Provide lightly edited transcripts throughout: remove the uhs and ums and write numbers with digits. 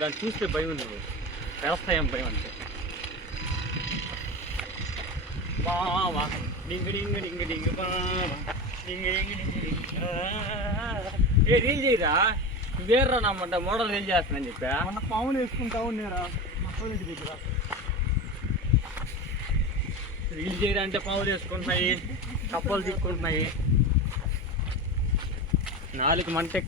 దాన్ని చూస్తే భయం ఉంది, వ్యవసాయం భయం అంటే. బావా డింగ్ డింగ్ డింగ్ డింగ్ బావా డింగ్ డింగ్ డింగ్ డింగ్. ఏ రీల్ చేయరా, వేర్రా నమ్మంట మోడల్ రీల్ చేస్తున్నాను చెప్పా. మన పావులు వేసుకుంటా ఉన్నారా మా ఇంటి దగ్గర. రీల్ చేయరా అంటే పావులు వేసుకుంటున్నాయి, కప్పలు తీసుకుంటున్నాయి, నాలుగు మంటే.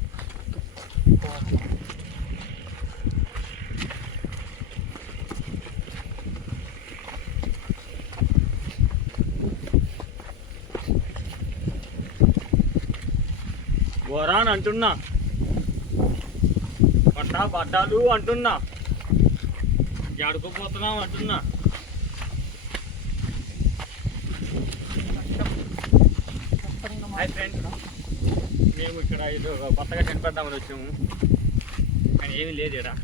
గోరాన్ అంటున్నా, పడ్డాలు అంటున్నా, జాడుకోపోతున్నాం అంటున్నా. హాయ్ ఫ్రెండ్స్, మేము ఇక్కడ ఏదో కొత్తగా కనిపెడదామని వచ్చాము, కానీ ఏమీ లేదు ఇక్కడ.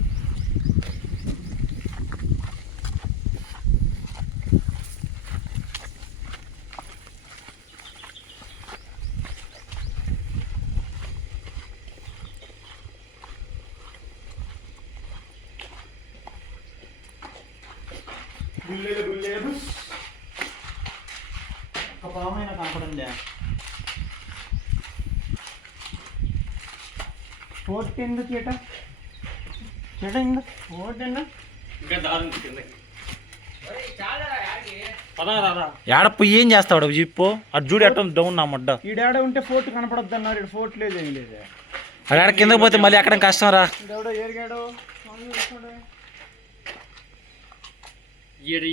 గుల్లేదు ఒక పామైన కనపడండి. 14 చేట ఇంక 14 ఇంకా దారుణం కింద పదారా. ఏడ పోయి ఏం చేస్తాడు చెప్పు, అటు చూడు ఎట్ట డౌన్ నా ముడ్డ. ఈడాడ ఉంటే ఫోర్ట్ కనపడద్దు అన్నారు, ఇక్కడ ఫోర్ట్ లేదు, ఏం లేదు. అక్కడ కిందకి పోతే మళ్ళీ ఎక్కడ కష్టం రా. ఎవడో ఏరిగాడు ఈడ